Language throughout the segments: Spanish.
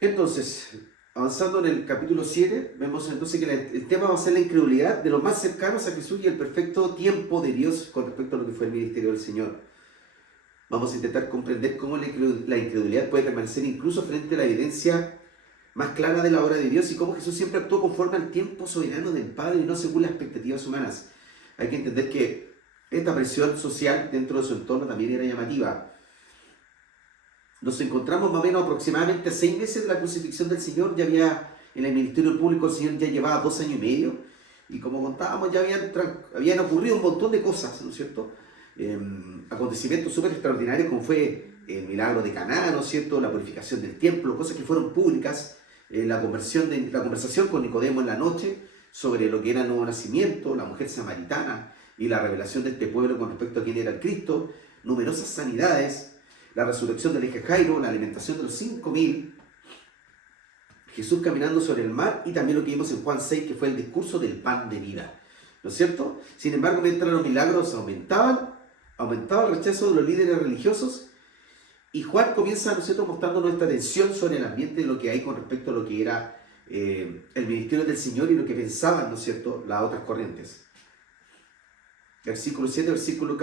Entonces, avanzando en el capítulo 7, vemos entonces que el tema va a ser la incredulidad de los más cercanos a Jesús y el perfecto tiempo de Dios con respecto a lo que fue el ministerio del Señor. Vamos a intentar comprender cómo la incredulidad puede permanecer incluso frente a la evidencia más clara de la obra de Dios y cómo Jesús siempre actuó conforme al tiempo soberano del Padre y no según las expectativas humanas. Hay que entender que esta presión social dentro de su entorno también era llamativa. Nos encontramos más o menos aproximadamente 6 meses de la crucifixión del Señor. Ya había en el ministerio público, el Señor ya llevaba 2 años y medio. Y como contábamos, ya habían ocurrido un montón de cosas, ¿no es cierto? Acontecimientos súper extraordinarios como fue el milagro de Caná, ¿no es cierto? La purificación del templo, cosas que fueron públicas. La conversación con Nicodemo en la noche sobre lo que era el nuevo nacimiento, la mujer samaritana y la revelación de este pueblo con respecto a quién era el Cristo. Numerosas sanidades, la resurrección del hijo Jairo, la alimentación de los 5.000, Jesús caminando sobre el mar y también lo que vimos en Juan 6, que fue el discurso del pan de vida, ¿no es cierto? Sin embargo, mientras los milagros aumentaba el rechazo de los líderes religiosos y Juan comienza, ¿no es cierto?, mostrando nuestra atención sobre el ambiente de lo que hay con respecto a lo que era el ministerio del Señor y lo que pensaban, ¿no es cierto?, las otras corrientes. Capítulo 7, versículo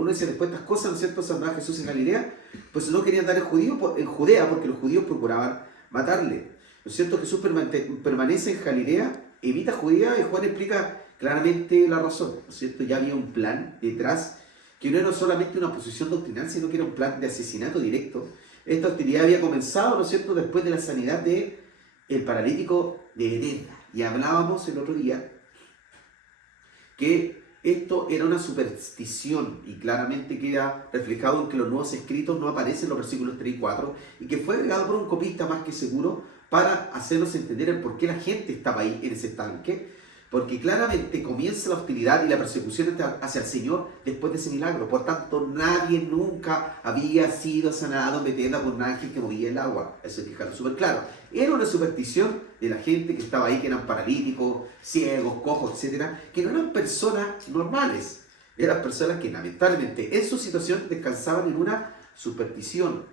1 dice: después de estas cosas, ¿no es cierto?, se andaba Jesús en Galilea, pues no querían dar en Judea porque los judíos procuraban matarle. ¿No es cierto? Jesús permanece en Galilea, evita Judea y Juan explica claramente la razón, ¿no es cierto? Ya había un plan detrás, que no era solamente una posición doctrinal, sino que era un plan de asesinato directo. Esta hostilidad había comenzado, ¿no es cierto?, después de la sanidad del paralítico de Bethesda. Y hablábamos el otro día que esto era una superstición y claramente queda reflejado en que los nuevos escritos no aparecen en los versículos 3 y 4 y que fue agregado por un copista más que seguro para hacernos entender el por qué la gente estaba ahí en ese estanque, porque claramente comienza la hostilidad y la persecución hacia el Señor después de ese milagro. Por tanto, nadie nunca había sido sanado en Bethesda por un ángel que movía el agua. Eso hay que dejarlo súper claro. Era una superstición de la gente que estaba ahí, que eran paralíticos, ciegos, cojos, etc., que no eran personas normales. Eran personas que lamentablemente en su situación descansaban en una superstición.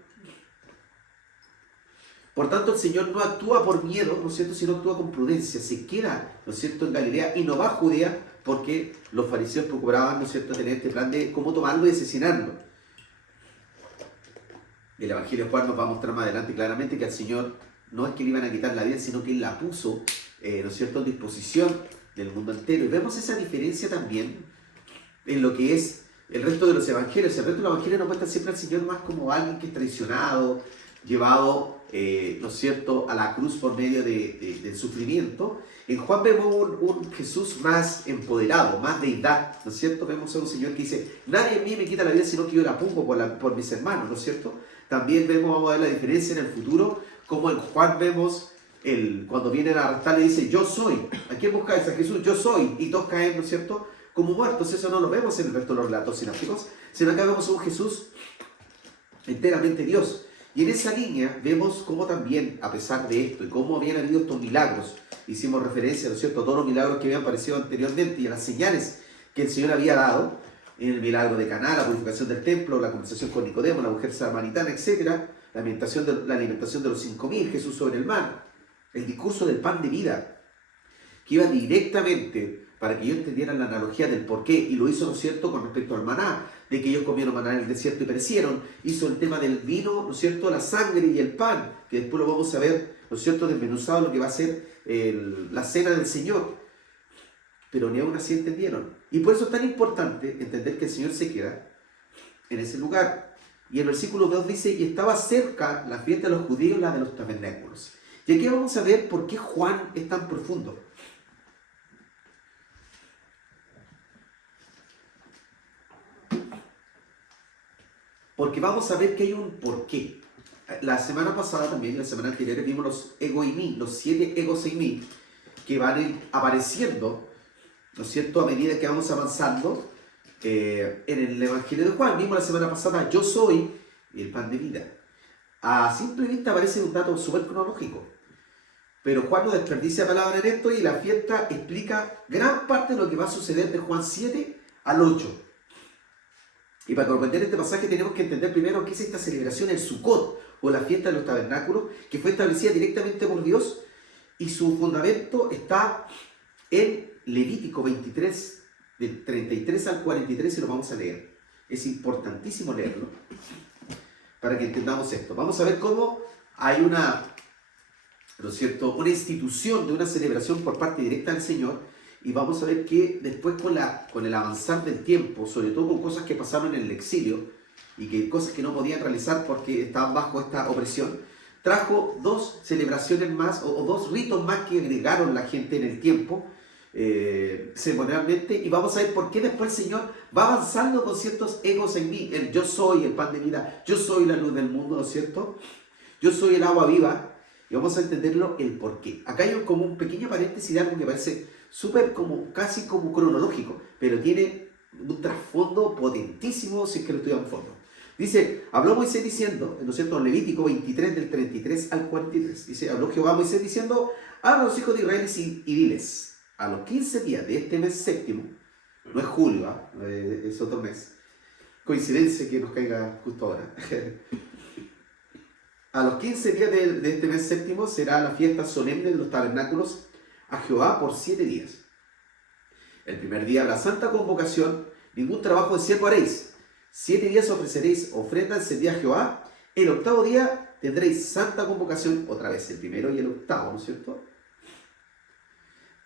Por tanto, el Señor no actúa por miedo, ¿no es cierto?, sino actúa con prudencia. Se queda, ¿no es cierto?, en Galilea y no va a Judea porque los fariseos procuraban, ¿no es cierto?, tener este plan de cómo tomarlo y asesinarlo. El Evangelio de Juan nos va a mostrar más adelante claramente que al Señor no es que le iban a quitar la vida, sino que Él la puso, ¿no es cierto?, en disposición del mundo entero. Y vemos esa diferencia también en lo que es el resto de los evangelios. El resto de los evangelios nos muestran siempre al Señor más como alguien que es traicionado, llevado, ¿no es cierto?, a la cruz por medio del sufrimiento. En Juan vemos un Jesús más empoderado, más deidad, ¿no es cierto? Vemos a un Señor que dice: nadie en mí me quita la vida, sino que yo la pongo por mis hermanos, ¿no es cierto? También vamos a ver la diferencia en el futuro, como en Juan vemos cuando vienen a arrestarle dice: yo soy. ¿A quién buscáis? A Jesús. Yo soy. Y todos caen, ¿no es cierto?, como muertos. Eso no lo vemos en el resto de los relatos sinópticos, sino que vemos a un Jesús enteramente Dios. Y en esa línea vemos cómo también, a pesar de esto, y cómo habían habido estos milagros, hicimos referencia, ¿no es cierto?, a todos los milagros que habían aparecido anteriormente y a las señales que el Señor había dado, en el milagro de Caná, la purificación del templo, la conversación con Nicodemo, la mujer samaritana, etc., la alimentación de los 5.000, Jesús sobre el mar, el discurso del pan de vida, que iba directamente para que ellos entendieran la analogía del por qué, y lo hizo, ¿no es cierto?, con respecto al maná, de que ellos comieron maná en el desierto y perecieron. Hizo el tema del vino, ¿no es cierto?, la sangre y el pan, que después lo vamos a ver, ¿no es cierto?, desmenuzado lo que va a ser la cena del Señor. Pero ni aún así entendieron. Y por eso es tan importante entender que el Señor se queda en ese lugar. Y el versículo 2 dice: y estaba cerca la fiesta de los judíos, la de los tabernáculos. Y aquí vamos a ver por qué Juan es tan profundo. Porque vamos a ver que hay un porqué. La semana pasada también, la semana anterior, vimos los egoimí, los 7 egos en mí, que van apareciendo, ¿no es cierto?, a medida que vamos avanzando en el Evangelio de Juan. Vimos la semana pasada: yo soy el pan de vida. A simple vista parece un dato súper cronológico, pero Juan no desperdicia palabra en esto y la fiesta explica gran parte de lo que va a suceder de Juan 7 al 8. Y para comprender este pasaje tenemos que entender primero qué es esta celebración, el Sukkot, o la fiesta de los tabernáculos, que fue establecida directamente por Dios, y su fundamento está en Levítico 23, del 33 al 43, y lo vamos a leer. Es importantísimo leerlo para que entendamos esto. Vamos a ver cómo hay una, ¿no es cierto?, una institución de una celebración por parte directa del Señor, y vamos a ver que después con el avanzar del tiempo, sobre todo con cosas que pasaron en el exilio, y que cosas que no podían realizar porque estaban bajo esta opresión, trajo dos celebraciones más, o dos ritos más que agregaron la gente en el tiempo, ceremonialmente, y vamos a ver por qué después el Señor va avanzando con ciertos egos en mí. El yo soy el pan de vida, yo soy la luz del mundo, ¿no es cierto? Yo soy el agua viva, y vamos a entenderlo el por qué. Acá hay como un pequeño paréntesis de algo que parece súper casi como cronológico, pero tiene un trasfondo potentísimo si es que lo estudiamos a fondo. Dice, habló Moisés diciendo, ¿no es cierto?, en Levítico 23, del 33 al 43, dice, habló Jehová a Moisés diciendo, habla a los hijos de Israel y diles, a los 15 días de este mes séptimo, no es julio, es otro mes, coincidencia que nos caiga justo ahora, a los 15 días de este mes séptimo será la fiesta solemne de los tabernáculos a Jehová por 7 días. El primer día la santa convocación, ningún trabajo de siervo haréis. 7 días ofreceréis ofrenda encendida a Jehová. El octavo día tendréis santa convocación, otra vez el primero y el octavo, ¿no es cierto?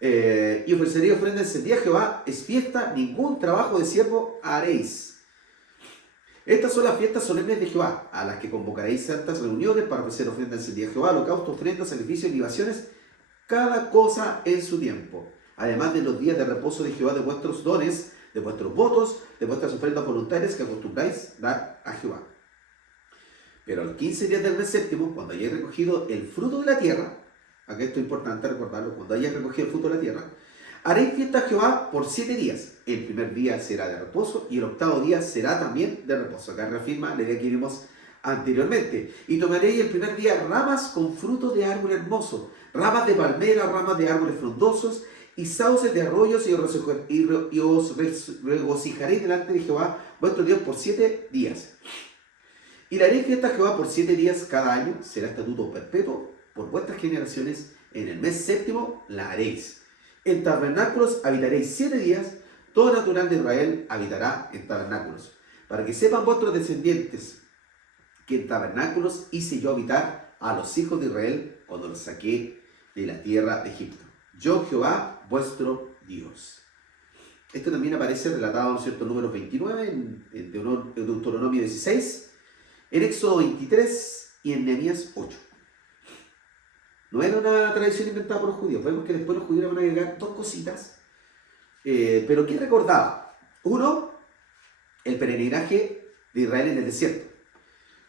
Y ofreceréis ofrenda encendida a Jehová, es fiesta, ningún trabajo de siervo haréis. Estas son las fiestas solemnes de Jehová, a las que convocaréis santas reuniones para ofrecer ofrenda encendida a Jehová, holocausto, ofrendas, sacrificios y libaciones, cada cosa en su tiempo. Además de los días de reposo de Jehová, de vuestros dones, de vuestros votos, de vuestras ofrendas voluntarias que acostumbráis dar a Jehová. Pero a los 15 días del mes séptimo, cuando hayáis recogido el fruto de la tierra, aquí esto es importante recordarlo, cuando hayáis recogido el fruto de la tierra, haréis fiesta a Jehová por 7 días. El primer día será de reposo y el octavo día será también de reposo. Acá reafirma la idea que vimos anteriormente. Y tomaréis el primer día ramas con fruto de árbol hermoso, ramas de palmera, ramas de árboles frondosos y sauces de arroyos, y os regocijaréis delante de Jehová vuestro Dios por 7 días. Y le haréis fiesta a Jehová por 7 días cada año, será estatuto perpetuo por vuestras generaciones. En el mes séptimo la haréis. En tabernáculos habitaréis 7 días, todo natural de Israel habitará en tabernáculos, para que sepan vuestros descendientes que en tabernáculos hice yo habitar a los hijos de Israel cuando los saqué de la tierra de Egipto. Yo, Jehová, vuestro Dios. Esto también aparece relatado en cierto número 29, en Deuteronomio 16, en Éxodo 23 y en Nehemías 8. No era una tradición inventada por los judíos. Vemos que después los judíos van a agregar dos cositas. Pero ¿qué recordaba? Uno, el peregrinaje de Israel en el desierto.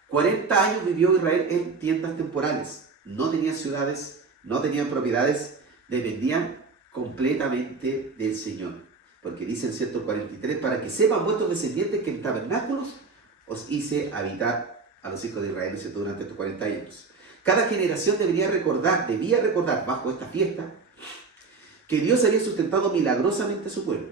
40 años vivió Israel en tiendas temporales. No tenían ciudades, no tenían propiedades, dependían completamente del Señor. Porque dice en cierto 43, para que sepan vuestros descendientes que en tabernáculos os hice habitar a los hijos de Israel, ¿cierto?, durante estos 40 años. Cada generación debía recordar bajo esta fiesta que Dios había sustentado milagrosamente a su pueblo.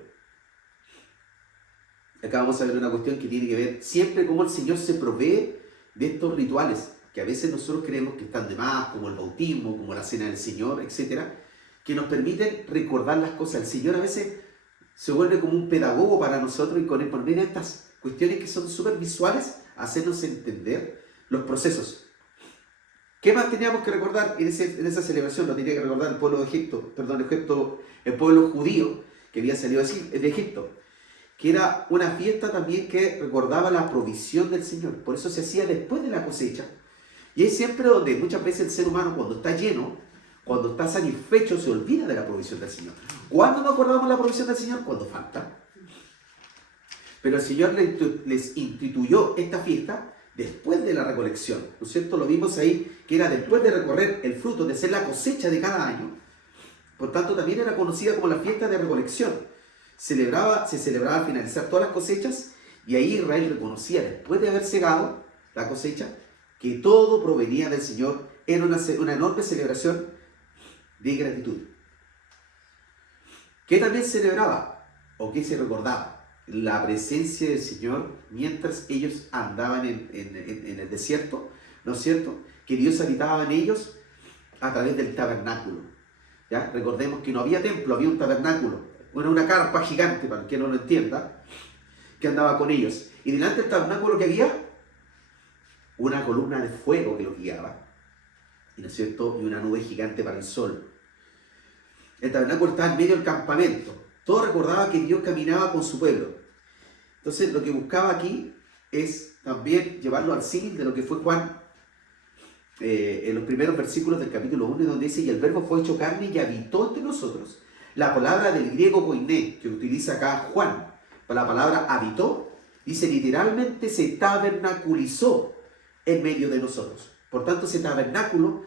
Acá vamos a ver una cuestión que tiene que ver siempre cómo el Señor se provee de estos rituales, que a veces nosotros creemos que están de más, como el bautismo, como la cena del Señor, etc., que nos permiten recordar las cosas. El Señor a veces se vuelve como un pedagogo para nosotros, y con poner estas cuestiones que son súper visuales, hacernos entender los procesos. ¿Qué más teníamos que recordar en esa celebración? Lo tenía que recordar el pueblo de Egipto, el pueblo judío que había salido de Egipto, que era una fiesta también que recordaba la provisión del Señor. Por eso se hacía después de la cosecha. Y es siempre donde muchas veces el ser humano, cuando está lleno, cuando está satisfecho, se olvida de la provisión del Señor. ¿Cuándo nos acordamos de la provisión del Señor? Cuando falta. Pero el Señor les instituyó esta fiesta después de la recolección, ¿no es cierto? Lo vimos ahí, que era después de recorrer el fruto, de ser la cosecha de cada año. Por tanto, también era conocida como la fiesta de recolección. Se celebraba al finalizar todas las cosechas, y ahí Israel reconocía, después de haber cegado la cosecha, que todo provenía del Señor. Era una enorme celebración de gratitud. ¿Qué también celebraba o qué se recordaba? La presencia del Señor mientras ellos andaban en el desierto, ¿no es cierto?, que Dios habitaba en ellos a través del tabernáculo. ¿Ya? Recordemos que no había templo, había un tabernáculo. Era una carpa gigante, para el que no lo entienda, que andaba con ellos. Y delante del tabernáculo que había una columna de fuego que los guiaba, ¿no es cierto?, y una nube gigante para el sol. El tabernáculo estaba en medio del campamento. Todo recordaba que Dios caminaba con su pueblo. Entonces, lo que buscaba aquí es también llevarlo al símil de lo que fue Juan en los primeros versículos del capítulo 1, donde dice: y el verbo fue hecho carne y habitó entre nosotros. La palabra del griego koiné, que utiliza acá Juan, para la palabra habitó, dice literalmente se tabernaculizó en medio de nosotros. Por tanto, ese tabernáculo,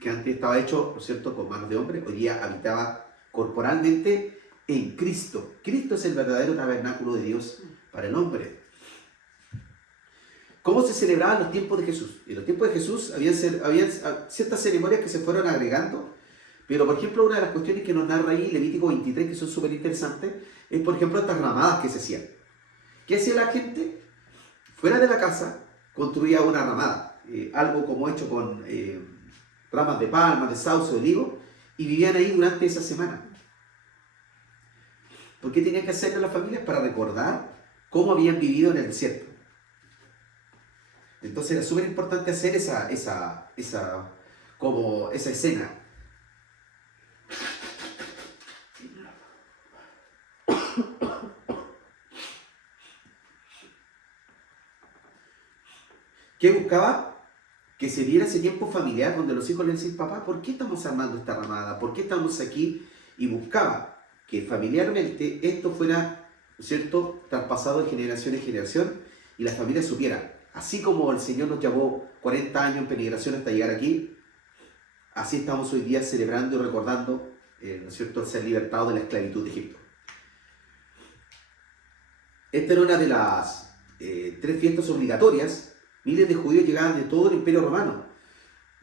que antes estaba hecho, ¿no es cierto?, con manos de hombre, hoy día habitaba corporalmente en Cristo. Cristo es el verdadero tabernáculo de Dios para el hombre. ¿Cómo se celebraban los tiempos de Jesús? En los tiempos de Jesús habían ciertas ceremonias que se fueron agregando, pero por ejemplo una de las cuestiones que nos narra ahí Levítico 23, que son súper interesantes, es por ejemplo estas ramadas que se hacían. ¿Qué hacía la gente? Fuera de la casa construía una ramada, algo como hecho con ramas de palma, de sauce, de olivo, y vivían ahí durante esa semana. ¿Por qué tenían que hacerlo las familias? Para recordar cómo habían vivido en el desierto. Entonces era súper importante hacer esa escena. ¿Qué buscaba? Que se diera ese tiempo familiar donde los hijos le decían: papá, ¿por qué estamos armando esta ramada? ¿Por qué estamos aquí? Y buscaba que familiarmente esto fuera, ¿no es cierto?, traspasado de generación en generación, y la familia supiera. Así como el Señor nos llevó 40 años en peregrinación hasta llegar aquí, así estamos hoy día celebrando y recordando, ¿no es cierto?, el ser libertado de la esclavitud de Egipto. Esta era una de las 3 fiestas obligatorias. Miles de judíos llegaban de todo el Imperio Romano.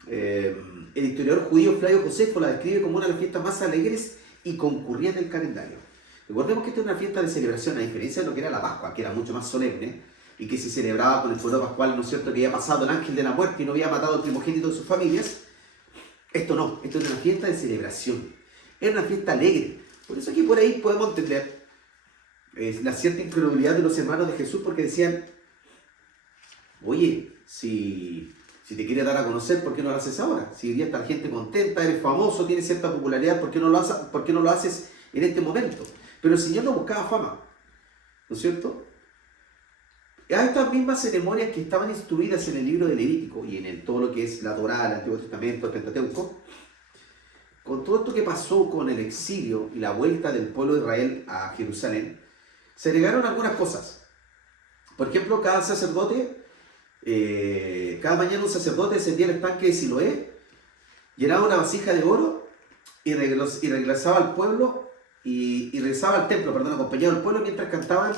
El historiador judío Flavio Josefo la describe como una de las fiestas más alegres y concurridas del calendario. Recordemos que esta es una fiesta de celebración, a diferencia de lo que era la Pascua, que era mucho más solemne, y que se celebraba con el fuego pascual, ¿no es cierto?, que había pasado el ángel de la muerte y no había matado al primogénito de sus familias. Esto no, esto es una fiesta de celebración. Es una fiesta alegre. Por eso aquí por ahí podemos entender la cierta incredulidad de los hermanos de Jesús, porque decían: oye, si te quieres dar a conocer, ¿por qué no lo haces ahora? Si hoy día está la gente contenta, eres famoso, tienes cierta popularidad, ¿por qué no lo haces en este momento? Pero el Señor no buscaba fama, ¿no es cierto? A estas mismas ceremonias que estaban instruidas en el libro de Levítico y en todo lo que es la Torá, el Antiguo Testamento, el Pentateuco, con todo esto que pasó con el exilio y la vuelta del pueblo de Israel a Jerusalén, se agregaron algunas cosas. Por ejemplo, cada mañana un sacerdote descendía al estanque de Siloé, llenaba una vasija de oro y regresaba al pueblo y regresaba al templo, acompañado al pueblo mientras cantaban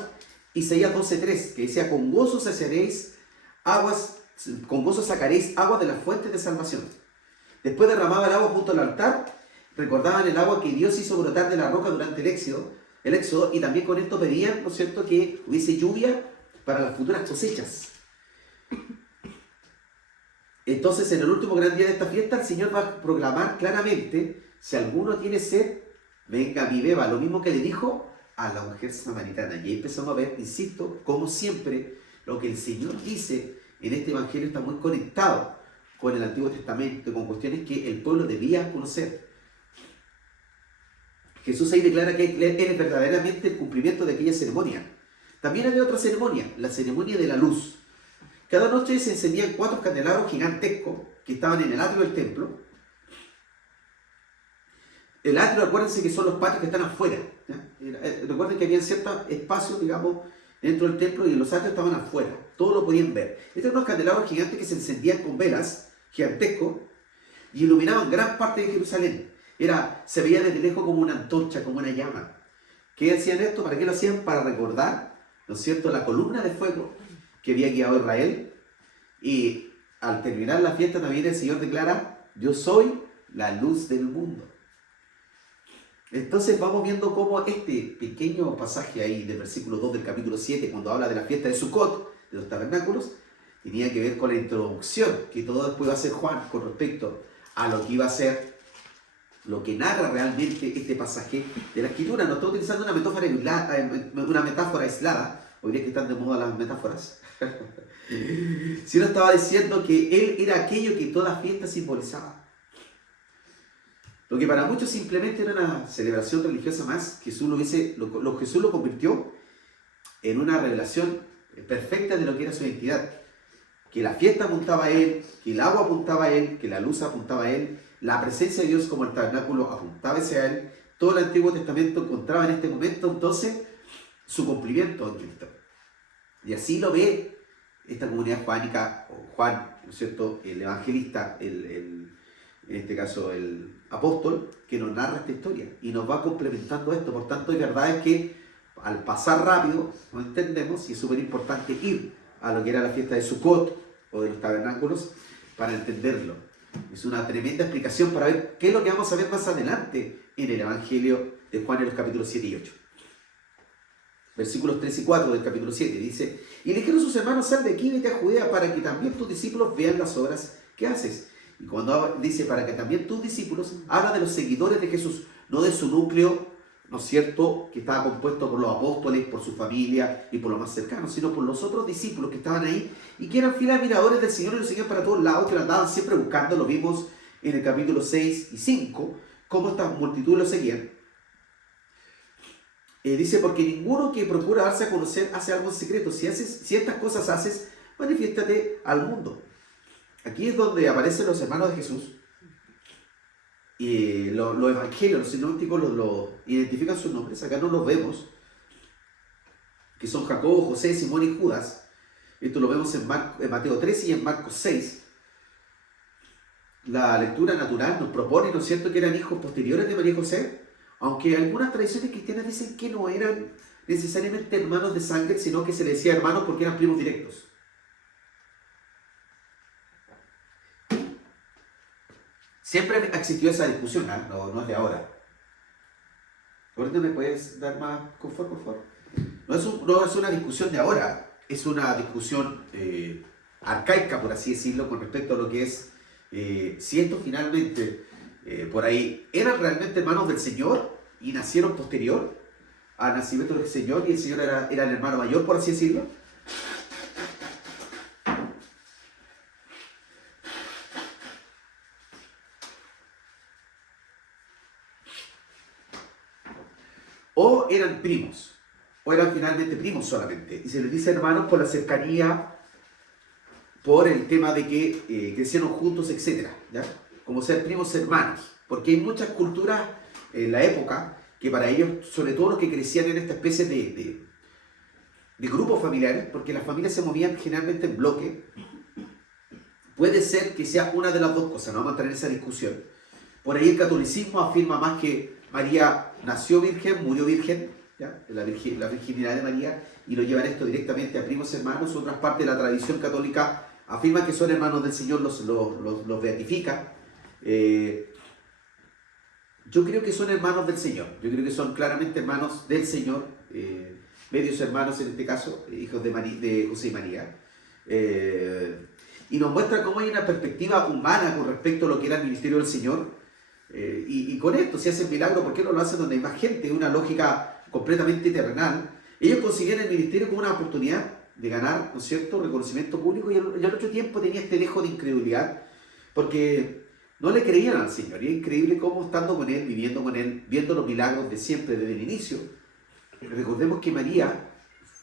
Isaías 12:3, que decía: con gozo sacaréis aguas de las fuentes de salvación. Después derramaba el agua junto al altar, recordaban el agua que Dios hizo brotar de la roca durante el éxodo, y también con esto pedían, ¿no es cierto?, que hubiese lluvia para las futuras cosechas. Entonces, en el último gran día de esta fiesta, el Señor va a proclamar claramente: si alguno tiene sed, venga y beba. Lo mismo que le dijo a la mujer samaritana. Y ahí empezamos a ver, insisto, como siempre, lo que el Señor dice en este Evangelio está muy conectado con el Antiguo Testamento, con cuestiones que el pueblo debía conocer. Jesús ahí declara que Él es verdaderamente el cumplimiento de aquella ceremonia. También había otra ceremonia, la ceremonia de la luz. Cada noche se encendían 4 candelabros gigantescos que estaban en el atrio del templo. El atrio, acuérdense que son los patios que están afuera. Recuerden que había ciertos espacios, digamos, dentro del templo, y los atrios estaban afuera. Todos lo podían ver. Estos eran unos candelabros gigantes que se encendían con velas, gigantescos, y iluminaban gran parte de Jerusalén. Se veía desde lejos como una antorcha, como una llama. ¿Qué hacían esto? ¿Para qué lo hacían? Para recordar, ¿no es cierto?, la columna de fuego que había guiado a Israel. Y al terminar la fiesta también el Señor declara: yo soy la luz del mundo. Entonces vamos viendo cómo este pequeño pasaje ahí del versículo 2 del capítulo 7, cuando habla de la fiesta de Sucot, de los tabernáculos, tenía que ver con la introducción que todo después va a hacer Juan con respecto a lo que iba a ser, lo que narra realmente este pasaje de la Escritura. No estoy utilizando una metáfora aislada, hoy día que están de moda las metáforas, sino estaba diciendo que Él era aquello que toda fiesta simbolizaba. Lo que para muchos simplemente era una celebración religiosa más, Jesús lo convirtió en una revelación perfecta de lo que era su identidad. Que la fiesta apuntaba a Él, que el agua apuntaba a Él, que la luz apuntaba a Él, la presencia de Dios como el tabernáculo apuntaba hacia Él. Todo el Antiguo Testamento encontraba en este momento entonces su cumplimiento en Cristo. Y así lo ve esta comunidad juánica, o Juan, ¿no es cierto?, el evangelista, en este caso el apóstol, que nos narra esta historia y nos va complementando esto. Por tanto, la verdad es que al pasar rápido no entendemos, y es súper importante ir a lo que era la fiesta de Sukkot o de los tabernáculos para entenderlo. Es una tremenda explicación para ver qué es lo que vamos a ver más adelante en el Evangelio de Juan en los capítulos 7 y 8. Versículos 3 y 4 del capítulo 7 dice: y le dijeron sus hermanos, sal de aquí y vete a Judea para que también tus discípulos vean las obras que haces. Y cuando dice para que también tus discípulos, habla de los seguidores de Jesús, no de su núcleo, ¿no es cierto?, que estaba compuesto por los apóstoles, por su familia y por los más cercanos, sino por los otros discípulos que estaban ahí y que eran fieles admiradores del Señor y lo seguían para todos lados, que lo andaban siempre buscando. Lo vimos en el capítulo 6 y 5, cómo estas multitudes lo seguían. Dice, porque ninguno que procura darse a conocer hace algo en secreto. Si estas cosas haces, manifiéstate al mundo. Aquí es donde aparecen los hermanos de Jesús. Y los evangelios, los sinópticos lo identifican sus nombres. Acá no los vemos, que son Jacobo, José, Simón y Judas. Esto lo vemos en Mateo 13 y en Marcos 6. La lectura natural nos propone, ¿no es cierto?, que eran hijos posteriores de María y José, aunque algunas tradiciones cristianas dicen que no eran necesariamente hermanos de sangre, sino que se les decía hermanos porque eran primos directos. Siempre existió esa discusión, no es de ahora. ¿Ahorita me puedes dar más confort, por favor? No es una discusión de ahora, es una discusión arcaica, por así decirlo, con respecto a lo que es, si estos finalmente, por ahí, eran realmente hermanos del Señor y nacieron posterior al nacimiento del Señor, y el Señor era el hermano mayor, por así decirlo. O eran primos, o eran finalmente primos solamente. Y se les dice hermanos por la cercanía, por el tema de que crecieron juntos, etc. ¿Ya? Como ser primos hermanos. Porque hay muchas culturas en la época que para ellos, sobre todo los que crecían en esta especie de grupos familiares, porque las familias se movían generalmente en bloque, puede ser que sea una de las dos cosas. No vamos a entrar en esa discusión. Por ahí el catolicismo afirma más que María nació virgen, murió virgen, ¿ya?, la virginidad de María, y lo llevan esto directamente a primos hermanos. Otras partes de la tradición católica afirman que son hermanos del Señor, los beatifica. Yo creo que son hermanos del Señor, yo creo que son claramente hermanos del Señor, medios hermanos en este caso, hijos de José y María. Y nos muestra cómo hay una perspectiva humana con respecto a lo que era el ministerio del Señor. Y con esto, si hacen milagro, ¿por qué no lo hacen donde hay más gente? Una lógica completamente terrenal. Ellos consideran el ministerio como una oportunidad de ganar, ¿no es cierto?, reconocimiento público, y al otro tiempo tenía este dejo de incredulidad, porque no le creían al Señor. Y es increíble cómo, estando con Él, viviendo con Él, viendo los milagros de siempre, desde el inicio, recordemos que María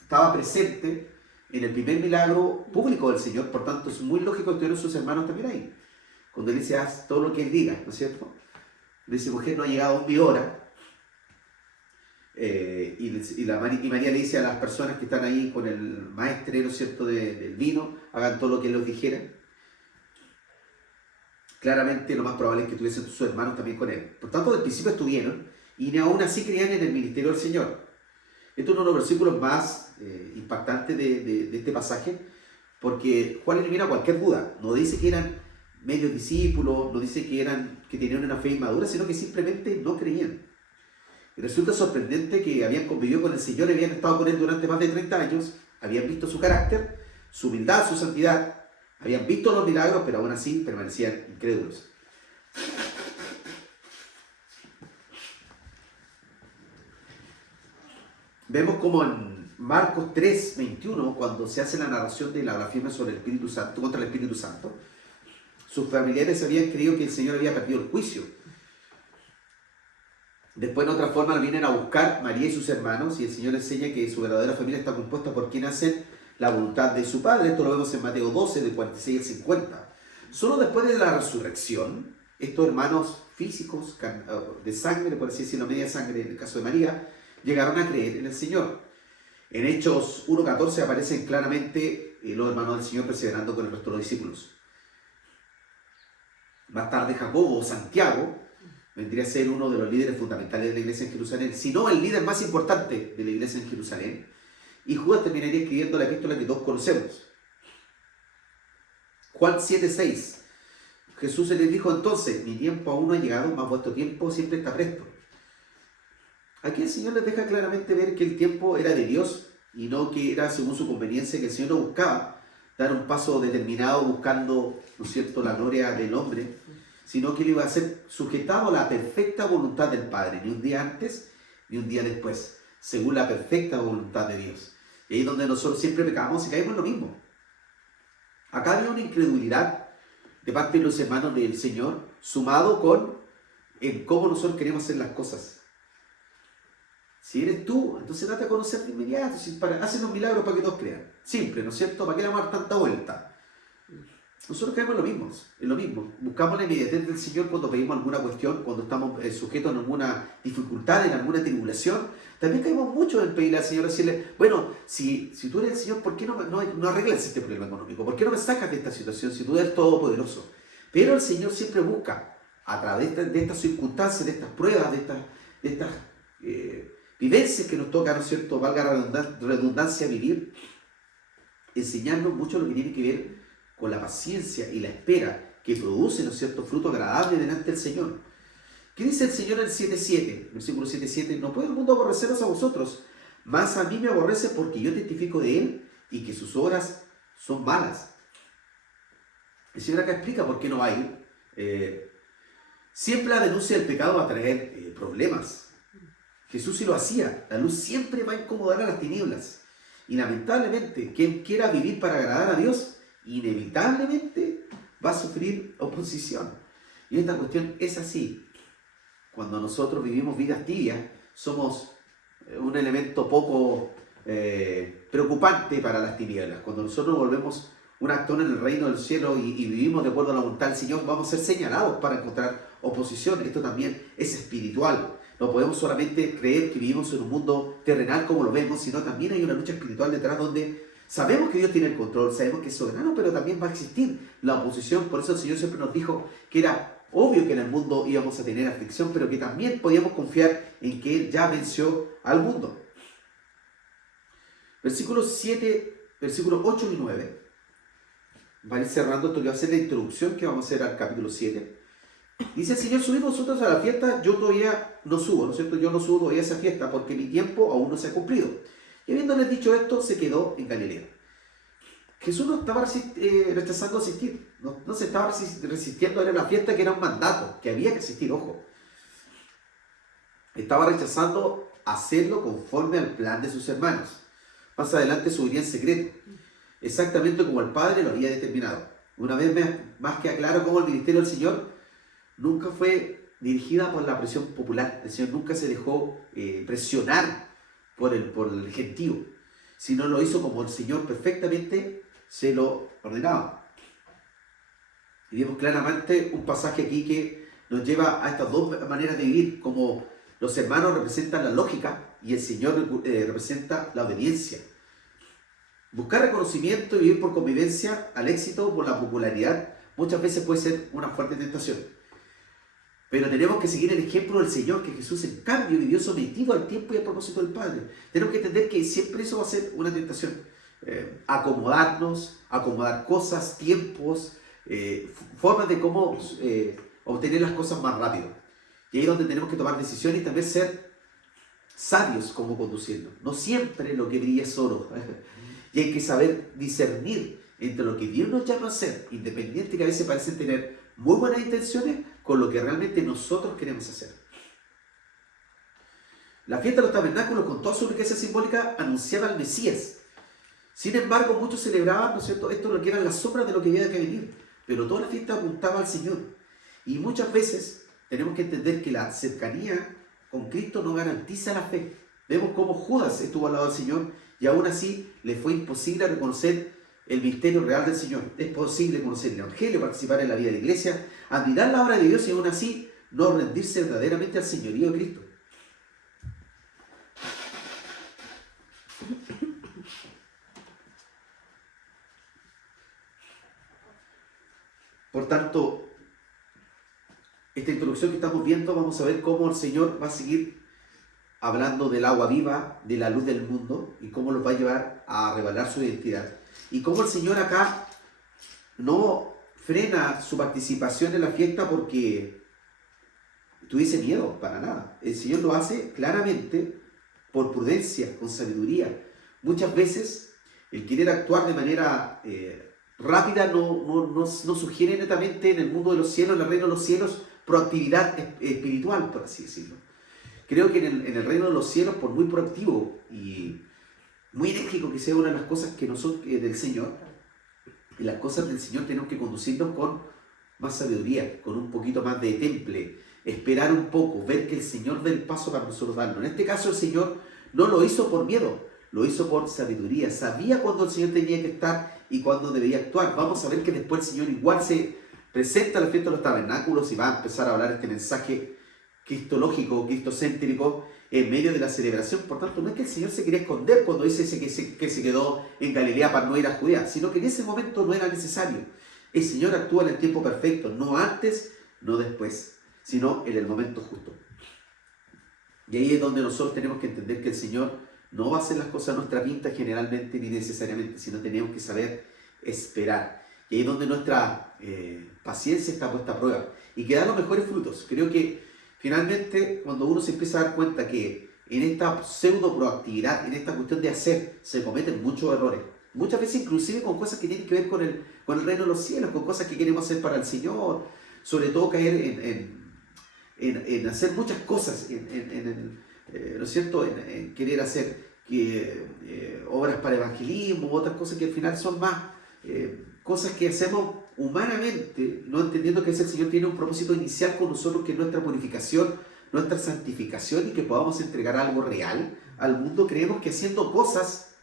estaba presente en el primer milagro público del Señor. Por tanto, es muy lógico que estuvieron sus hermanos también ahí. Cuando Él dice, haz todo lo que Él diga, ¿no es cierto? Dice, mujer, no ha llegado mi hora. Y María le dice a las personas que están ahí con el maestre, ¿no es cierto?, del vino, hagan todo lo que Él les dijera. Claramente lo más probable es que tuviesen sus hermanos también con Él. Por tanto, del principio estuvieron, y aún así creían en el ministerio del Señor. Esto es uno de los versículos más impactantes de este pasaje, porque Juan elimina cualquier duda. No dice que eran medios discípulos, no dice que tenían una fe inmadura, sino que simplemente no creían. Y resulta sorprendente que habían convivido con el Señor, habían estado con Él durante más de 30 años, habían visto su carácter, su humildad, su santidad, Habían visto los milagros, pero aún así permanecían incrédulos. Vemos como en Marcos 3:21, cuando se hace la narración de la blasfemia sobre el Espíritu Santo, contra el Espíritu Santo, sus familiares habían creído que el Señor había perdido el juicio. Después, en otra forma, vienen a buscar María y sus hermanos, y el Señor enseña que su verdadera familia está compuesta por quienes hacen la voluntad de su Padre. Esto lo vemos en Mateo 12, del 46 al 50. Solo después de la resurrección, estos hermanos físicos, de sangre, por así decirlo, media sangre en el caso de María, llegaron a creer en el Señor. En Hechos 1:14 aparecen claramente los hermanos del Señor perseverando con el resto de los discípulos. Más tarde Jacobo o Santiago vendría a ser uno de los líderes fundamentales de la iglesia en Jerusalén, si no el líder más importante de la iglesia en Jerusalén, y Judas terminaría escribiendo la epístola que todos conocemos. Juan 7:6. Jesús les dijo entonces: mi tiempo aún no ha llegado, mas vuestro tiempo siempre está presto. Aquí el Señor les deja claramente ver que el tiempo era de Dios y no que era según su conveniencia, que el Señor no buscaba dar un paso determinado buscando, ¿no es cierto?, la gloria del hombre, sino que él iba a ser sujetado a la perfecta voluntad del Padre, ni un día antes ni un día después, según la perfecta voluntad de Dios. Y ahí es donde nosotros siempre pecamos y caemos en lo mismo. Acá había una incredulidad de parte de los hermanos del Señor, sumado con en cómo nosotros queremos hacer las cosas. Si eres tú, entonces date a conocer de inmediato, hacen los milagros para que todos crean. Simple, ¿no es cierto? ¿Para qué le vamos a dar tanta vuelta? Nosotros caemos en lo mismo. Buscamos la inmediatez del Señor cuando pedimos alguna cuestión, cuando estamos sujetos a alguna dificultad, en alguna tribulación. También caemos mucho en pedirle al Señor, decirle, bueno, si tú eres el Señor, ¿por qué no arreglas este problema económico? ¿Por qué no me sacas de esta situación si tú eres todopoderoso? Pero el Señor siempre busca, a través de estas circunstancias, de estas pruebas, de estas vivencias que nos toca, ¿no es cierto?, valga la redundancia, vivir, enseñarnos mucho lo que tiene que ver con la paciencia y la espera que produce, ¿no es cierto?, fruto agradable delante del Señor. ¿Qué dice el Señor en el 7:7? Versículo 7:7, no puede el mundo aborreceros a vosotros, mas a mí me aborrece porque yo testifico de él y que sus obras son malas. El Señor acá explica por qué no va a ir. Siempre la denuncia del pecado va a traer problemas. Jesús sí lo hacía. La luz siempre va a incomodar a las tinieblas. Y lamentablemente, quien quiera vivir para agradar a Dios, inevitablemente va a sufrir oposición. Y esta cuestión es así. Cuando nosotros vivimos vidas tibias, somos un elemento poco preocupante para las tinieblas. Cuando nosotros volvemos un actor en el reino del cielo y vivimos de acuerdo a la voluntad del Señor, vamos a ser señalados para encontrar oposición. Esto también es espiritual. No podemos solamente creer que vivimos en un mundo terrenal como lo vemos, sino también hay una lucha espiritual detrás donde sabemos que Dios tiene el control, sabemos que es soberano, pero también va a existir la oposición. Por eso el Señor siempre nos dijo que era obvio que en el mundo íbamos a tener aflicción, pero que también podíamos confiar en que Él ya venció al mundo. Versículos 8 y 9. Va a ir cerrando esto que va a ser la introducción que vamos a hacer al capítulo 7. Dice el Señor: subid vosotros a la fiesta, yo todavía no subo, ¿no es cierto? Yo no subo todavía a esa fiesta porque mi tiempo aún no se ha cumplido. Y habiéndoles dicho esto, se quedó en Galilea. Jesús no estaba rechazando asistir, no se estaba resistiendo a ir a la fiesta, que era un mandato, que había que asistir, ojo. Estaba rechazando hacerlo conforme al plan de sus hermanos. Más adelante subiría en secreto, exactamente como el Padre lo había determinado. Una vez más que aclaro cómo el ministerio del Señor nunca fue dirigida por la presión popular. El Señor nunca se dejó presionar por el gentío, sino lo hizo como el Señor perfectamente se lo ordenaba. Y vemos claramente un pasaje aquí que nos lleva a estas dos maneras de vivir, como los hermanos representan la lógica y el Señor representa la obediencia. Buscar reconocimiento y vivir por convivencia al éxito por la popularidad muchas veces puede ser una fuerte tentación. Pero tenemos que seguir el ejemplo del Señor, que Jesús en cambio vivió sometido al tiempo y al propósito del Padre. Tenemos que entender que siempre eso va a ser una tentación. Acomodarnos, acomodar cosas, tiempos, formas de cómo obtener las cosas más rápido. Y ahí es donde tenemos que tomar decisiones y también ser sabios como conduciendo. No siempre lo que brilla es oro. Y hay que saber discernir entre lo que Dios nos llama a hacer, independiente que a veces parecen tener muy buenas intenciones, con lo que realmente nosotros queremos hacer. La fiesta de los tabernáculos, con toda su riqueza simbólica, anunciaba al Mesías. Sin embargo, muchos celebraban, ¿no es cierto?, esto lo que eran las sombras de lo que había que venir, pero toda la fiesta apuntaba al Señor. Y muchas veces tenemos que entender que la cercanía con Cristo no garantiza la fe. Vemos cómo Judas estuvo al lado del Señor y aún así le fue imposible reconocer el misterio real del Señor. Es posible conocer el Evangelio, participar en la vida de la iglesia, admirar la obra de Dios y aún así no rendirse verdaderamente al señorío de Cristo. Por tanto, esta introducción que estamos viendo, vamos a ver cómo el Señor va a seguir hablando del agua viva, de la luz del mundo, y cómo los va a llevar a revelar su identidad. Y cómo el Señor acá no frena su participación en la fiesta porque tuviese miedo, para nada. El Señor lo hace claramente por prudencia, con sabiduría. Muchas veces el querer actuar de manera rápida no sugiere netamente en el mundo de los cielos, en el reino de los cielos, proactividad espiritual, por así decirlo. Creo que en el reino de los cielos, por muy proactivo y muy enérgico que sea una de las cosas que no son del Señor, y las cosas del Señor tenemos que conducirnos con más sabiduría, con un poquito más de temple, esperar un poco, ver que el Señor dé el paso para nosotros darlo. En este caso el Señor no lo hizo por miedo, lo hizo por sabiduría. Sabía cuándo el Señor tenía que estar y cuándo debía actuar. Vamos a ver que después el Señor igual se presenta a la fiesta de los tabernáculos y va a empezar a hablar este mensaje cristológico, cristocéntrico en medio de la celebración. Por tanto, no es que el Señor se quería esconder cuando dice que se quedó en Galilea para no ir a Judea, sino que en ese momento no era necesario. El Señor actúa en el tiempo perfecto, no antes, no después, sino en el momento justo. Y ahí es donde nosotros tenemos que entender que el Señor no va a hacer las cosas a nuestra pinta generalmente ni necesariamente, sino tenemos que saber esperar. Y ahí es donde nuestra paciencia está puesta a prueba y que da los mejores frutos. Creo que finalmente cuando uno se empieza a dar cuenta que en esta pseudo proactividad, en esta cuestión de hacer, se cometen muchos errores. Muchas veces inclusive con cosas que tienen que ver con el reino de los cielos, con cosas que queremos hacer para el Señor, sobre todo caer en hacer muchas cosas, ¿no es cierto?, en querer hacer obras para evangelismo, otras cosas que al final son más cosas que hacemos humanamente, no entendiendo que el Señor tiene un propósito inicial con nosotros, que es nuestra purificación, nuestra santificación, y que podamos entregar algo real al mundo. Creemos que haciendo cosas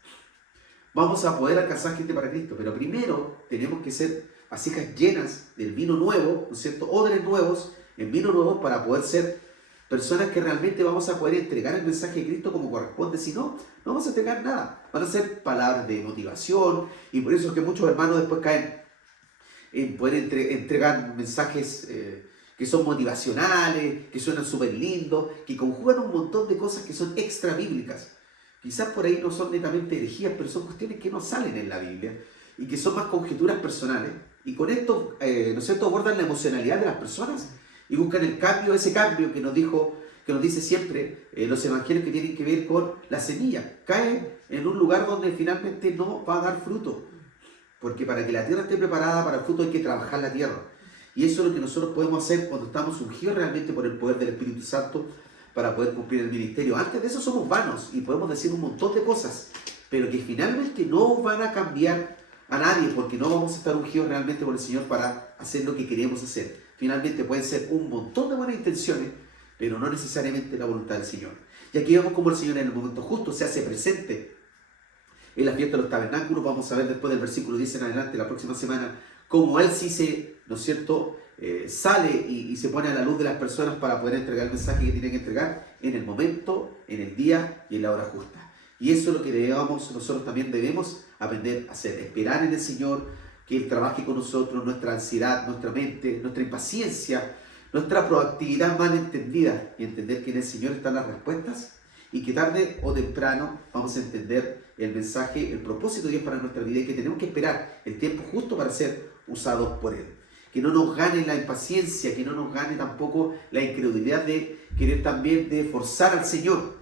vamos a poder alcanzar gente para Cristo, pero primero tenemos que ser vasijas llenas del vino nuevo, ¿no es cierto?, odres nuevos en vino nuevo, para poder ser personas que realmente vamos a poder entregar el mensaje de Cristo como corresponde. Si no, no vamos a entregar nada. Van a ser palabras de motivación, y por eso es que muchos hermanos después caen en poder entregar mensajes que son motivacionales, que suenan súper lindos, que conjugan un montón de cosas que son extra bíblicas. Quizás por ahí no son netamente herejías, pero son cuestiones que no salen en la Biblia y que son más conjeturas personales. Y con esto, ¿no es cierto?, abordan la emocionalidad de las personas y buscan el cambio, ese cambio que nos dice siempre los evangelios, que tienen que ver con la semilla. Cae en un lugar donde finalmente no va a dar fruto, porque para que la tierra esté preparada para el fruto hay que trabajar la tierra. Y eso es lo que nosotros podemos hacer cuando estamos ungidos realmente por el poder del Espíritu Santo para poder cumplir el ministerio. Antes de eso somos vanos y podemos decir un montón de cosas, pero que finalmente no van a cambiar a nadie, porque no vamos a estar ungidos realmente por el Señor para hacer lo que queremos hacer. Finalmente pueden ser un montón de buenas intenciones, pero no necesariamente la voluntad del Señor. Y aquí vemos cómo el Señor en el momento justo se hace presente en la fiesta de los tabernáculos. Vamos a ver después del versículo 10 en adelante, la próxima semana, cómo Él sí se, ¿no es cierto?, sale y se pone a la luz de las personas para poder entregar el mensaje que tienen que entregar en el momento, en el día y en la hora justa. Y eso es lo que nosotros también debemos aprender a hacer, esperar en el Señor, que Él trabaje con nosotros nuestra ansiedad, nuestra mente, nuestra impaciencia, nuestra proactividad mal entendida, y entender que en el Señor están las respuestas, y que tarde o temprano vamos a entender el mensaje, el propósito de Dios para nuestra vida, y que tenemos que esperar el tiempo justo para ser usados por Él. Que no nos gane la impaciencia, que no nos gane tampoco la incredulidad de querer también de forzar al Señor.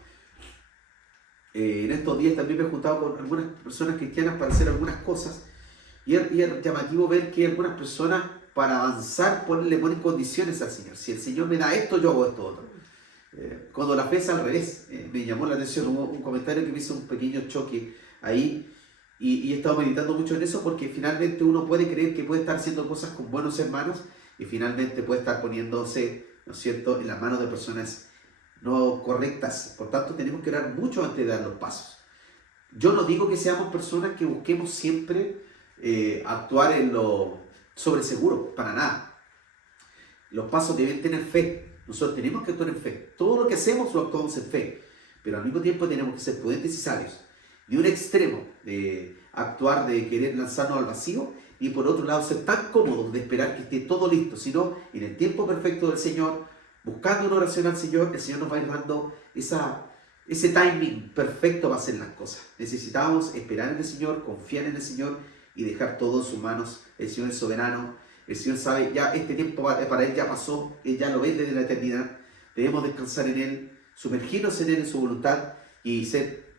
En estos días también me he juntado con algunas personas cristianas para hacer algunas cosas, Y es llamativo ver que algunas personas para avanzar le ponen condiciones al Señor. Si el Señor me da esto, yo hago esto otro. Cuando la fe es al revés, me llamó la atención un comentario que me hizo un pequeño choque ahí. Y he estado meditando mucho en eso porque finalmente uno puede creer que puede estar haciendo cosas con buenos hermanos y finalmente puede estar poniéndose, ¿no es cierto?, en las manos de personas no correctas. Por tanto, tenemos que orar mucho antes de dar los pasos. Yo no digo que seamos personas que busquemos siempre actuar en lo sobreseguro, para nada. Los pasos deben tener fe. Nosotros tenemos que actuar en fe. Todo lo que hacemos lo actuamos en fe. Pero al mismo tiempo tenemos que ser prudentes y sabios. De un extremo, de actuar, de querer lanzarnos al vacío, y por otro lado ser tan cómodos de esperar que esté todo listo, sino en el tiempo perfecto del Señor, buscando una oración al Señor, el Señor nos va a ir dando ese timing perfecto para hacer las cosas. Necesitamos esperar en el Señor, confiar en el Señor y dejar todo en sus manos. El Señor es soberano, el Señor sabe, ya este tiempo para Él ya pasó, Él ya lo ve desde la eternidad. Debemos descansar en Él, sumergirnos en Él, en su voluntad y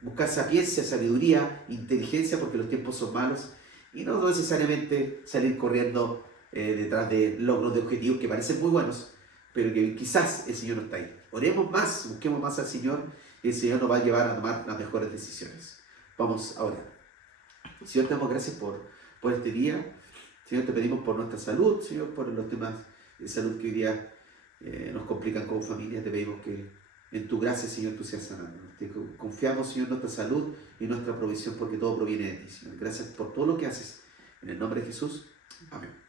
buscar sapiencia, sabiduría, inteligencia, porque los tiempos son malos, y no necesariamente salir corriendo detrás de logros de objetivos que parecen muy buenos, pero que quizás el Señor no está ahí. Oremos más, busquemos más al Señor, y el Señor nos va a llevar a tomar las mejores decisiones. Vamos a orar. Señor, te damos gracias por este día. Señor, te pedimos por nuestra salud, Señor, por los temas de salud que hoy día nos complican como familia. Te pedimos que en tu gracia, Señor, tú seas sanando. Te confiamos, Señor, en nuestra salud y nuestra provisión, porque todo proviene de ti, Señor. Gracias por todo lo que haces. En el nombre de Jesús. Amén.